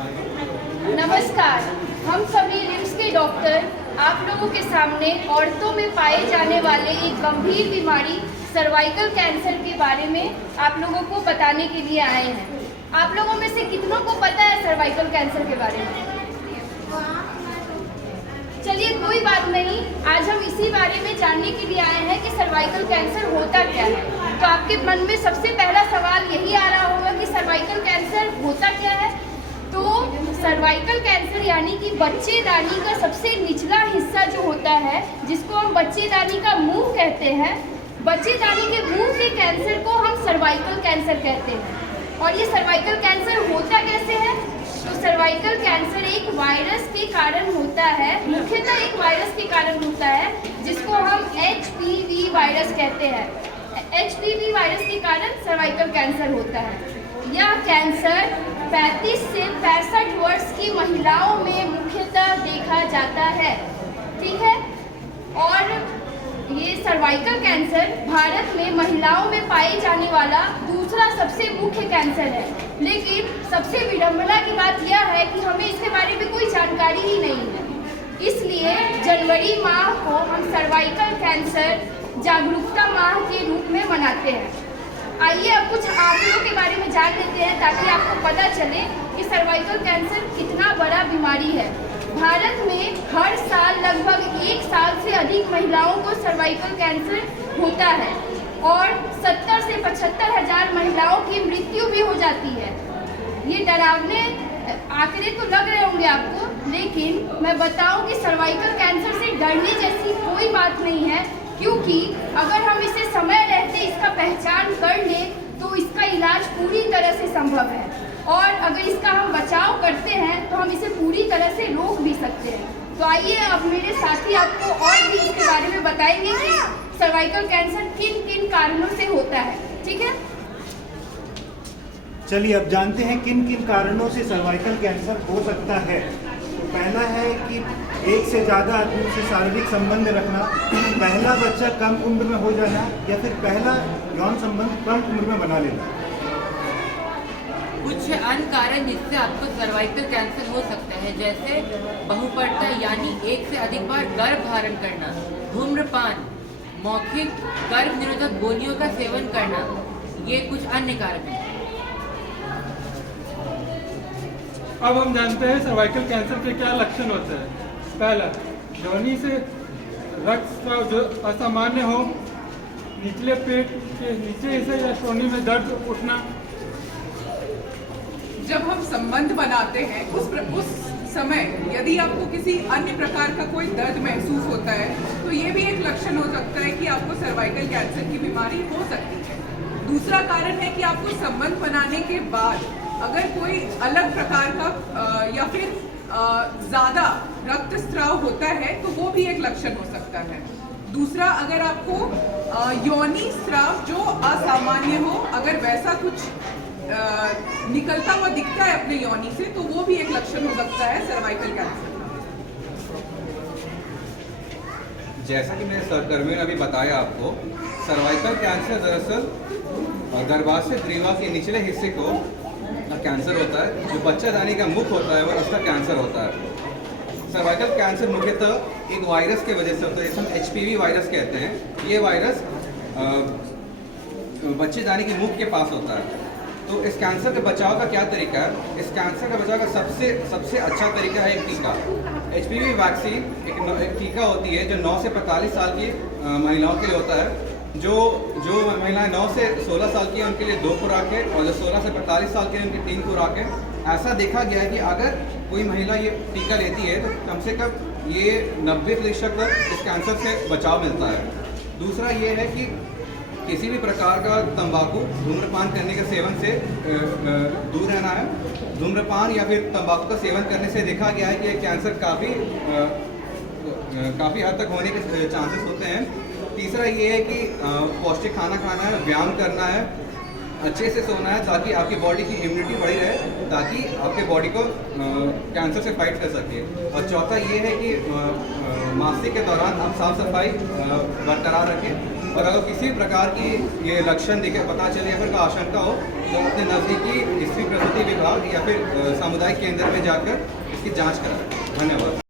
नमस्कार, हम सभी रिम्स के डॉक्टर आप लोगों के सामने औरतों में पाए जाने वाले एक गंभीर बीमारी सर्वाइकल कैंसर के बारे में आप लोगों को बताने के लिए आए हैं। आप लोगों में से कितनों को पता है सर्वाइकल कैंसर के बारे में? चलिए कोई बात नहीं, आज हम इसी बारे में जानने के लिए आए हैं कि सर्वाइकल कैंसर होता क्या है। तो आपके मन में सबसे पहला सवाल यही आ रहा होगा कि सर्वाइकल कैंसर होता क्या है। तो सर्वाइकल कैंसर यानी कि बच्चेदानी का सबसे निचला हिस्सा जो होता है, जिसको हम बच्चेदानी का मुंह कहते हैं, बच्चेदानी के मुंह के कैंसर को हम सर्वाइकल कैंसर कहते हैं। और ये सर्वाइकल कैंसर होता कैसे है? तो सर्वाइकल कैंसर एक वायरस के कारण होता है, मुख्यतः एक वायरस के कारण होता है जिसको हम HPV वायरस कहते हैं। HPV वायरस के कारण सर्वाइकल कैंसर होता है। यह कैंसर 35 से 65 वर्ष की महिलाओं में मुख्यतः देखा जाता है, ठीक है। और ये सर्वाइकल कैंसर भारत में महिलाओं में पाए जाने वाला दूसरा सबसे मुख्य कैंसर है। लेकिन सबसे विडंबना की बात यह है कि हमें इसके बारे में कोई जानकारी ही नहीं है। इसलिए जनवरी माह को हम सर्वाइकल कैंसर जागरूकता माह के रूप में मनाते हैं। आइए अब कुछ आंकड़ों के बारे में जान लेते हैं ताकि आपको पता चले कि सर्वाइकल कैंसर कितना बड़ा बीमारी है। भारत में हर साल लगभग 1 साल से अधिक महिलाओं को सर्वाइकल कैंसर होता है और 70 से 75 हजार महिलाओं की मृत्यु भी हो जाती है। ये डरावने आंकड़े तो लग रहे होंगे आपको, लेकिन मैं बताऊं कि सर्वाइकल कैंसर से डरने जैसी कोई बात नहीं है, क्योंकि अगर हम इसे समय रहते इसका पहचान कर लें तो इसका इलाज पूरी तरह से संभव है। और अगर इसका हम बचाव करते हैं तो हम इसे पूरी तरह से रोक भी सकते हैं। तो आइए अब मेरे साथी आपको और भी इसके बारे में बताएंगे कि सर्वाइकल कैंसर किन किन कारणों से होता है, ठीक है। चलिए अब जानते हैं किन किन कारणों से सर्वाइकल कैंसर हो सकता है। तो पहला है कि एक से ज़्यादा आदमी से शारीरिक संबंध रखना, पहला बच्चा कम उम्र में हो जाना, या फिर पहला यौन संबंध कम उम्र में बना लेना। कुछ अन्य कारण जिससे आपको सर्वाइकल कैंसर हो सकता है, जैसे बहुपर्ता यानी एक से अधिक बार गर्भ धारण करना, धूम्रपान, मौखिक गर्भ निरोधक गोलियों का सेवन करना, ये कुछ अन्य कारण हैं। अब हम जानते हैं सर्वाइकल कैंसर के क्या लक्षण होते हैं। पहला, योनि से रक्त स्राव जो असामान्य हो, निचले पेट के नीचे हिस्से या योनि में दर्द उठना। जब हम संबंध बनाते हैं उस समय यदि आपको किसी अन्य प्रकार का कोई दर्द महसूस होता है तो ये भी एक लक्षण हो सकता है कि आपको सर्वाइकल कैंसर की बीमारी हो सकती है। दूसरा कारण है कि आपको संबंध बनाने के बाद अगर कोई अलग प्रकार का या फिर ज़्यादा रक्तस्राव होता है तो वो भी एक लक्षण हो सकता है। दूसरा, अगर आपको योनि स्राव जो असामान्य हो, अगर वैसा कुछ निकलता हुआ दिखता है अपने योनि से, तो वो भी एक लक्षण हो सकता है सर्वाइकल कैंसर का। जैसा कि मेरे सहकर्मियों ने अभी बताया आपको, सर्वाइकल कैंसर दरअसल गर्भाशय ग्रीवा के निचले हिस्से को कैंसर होता है। जो बच्चादानी का मुख होता है वो उसका कैंसर होता है। सर्वाइकल कैंसर मुख्यतः एक वायरस की वजह से होता है, जिसे हम HPV वायरस कहते हैं। ये वायरस बच्चेदानी के मुख के पास होता है। तो इस कैंसर के बचाव का क्या तरीका है? इस कैंसर का बचाव का सबसे अच्छा तरीका है एक टीका। HPV वैक्सीन एक टीका होती है जो 9 से 45 साल की महिलाओं के लिए होता है। जो महिलाएं 9 से 16 साल की हैं उनके लिए 2 खुराकें, और जो 16 से 45 साल के हैं उनकी 3 खुराकें। ऐसा देखा गया है कि अगर कोई महिला ये टीका लेती है तो कम से कम ये 90% तक इस कैंसर से बचाव मिलता है। दूसरा ये है कि किसी भी प्रकार का तंबाकू, धूम्रपान करने के सेवन से दूर रहना है। धूम्रपान या फिर तंबाकू का सेवन करने से देखा गया है कि कैंसर काफ़ी हद तक होने के चांसेस होते हैं। तीसरा ये है कि पौष्टिक खाना खाना है, व्यायाम करना है, अच्छे से सोना है ताकि आपकी बॉडी की इम्यूनिटी बढ़ी रहे, ताकि आपके बॉडी को कैंसर से फाइट कर सके। और चौथा ये है कि मासिक के दौरान आप साफ सफाई बरकरार रखें। और अगर किसी प्रकार की ये लक्षण दिखे, पता चले या फिर कोई आशंका हो, तो अपने नज़दीकी स्त्री प्रसूति विभाग या फिर सामुदायिक केंद्र में जाकर इसकी जांच कराएं। धन्यवाद।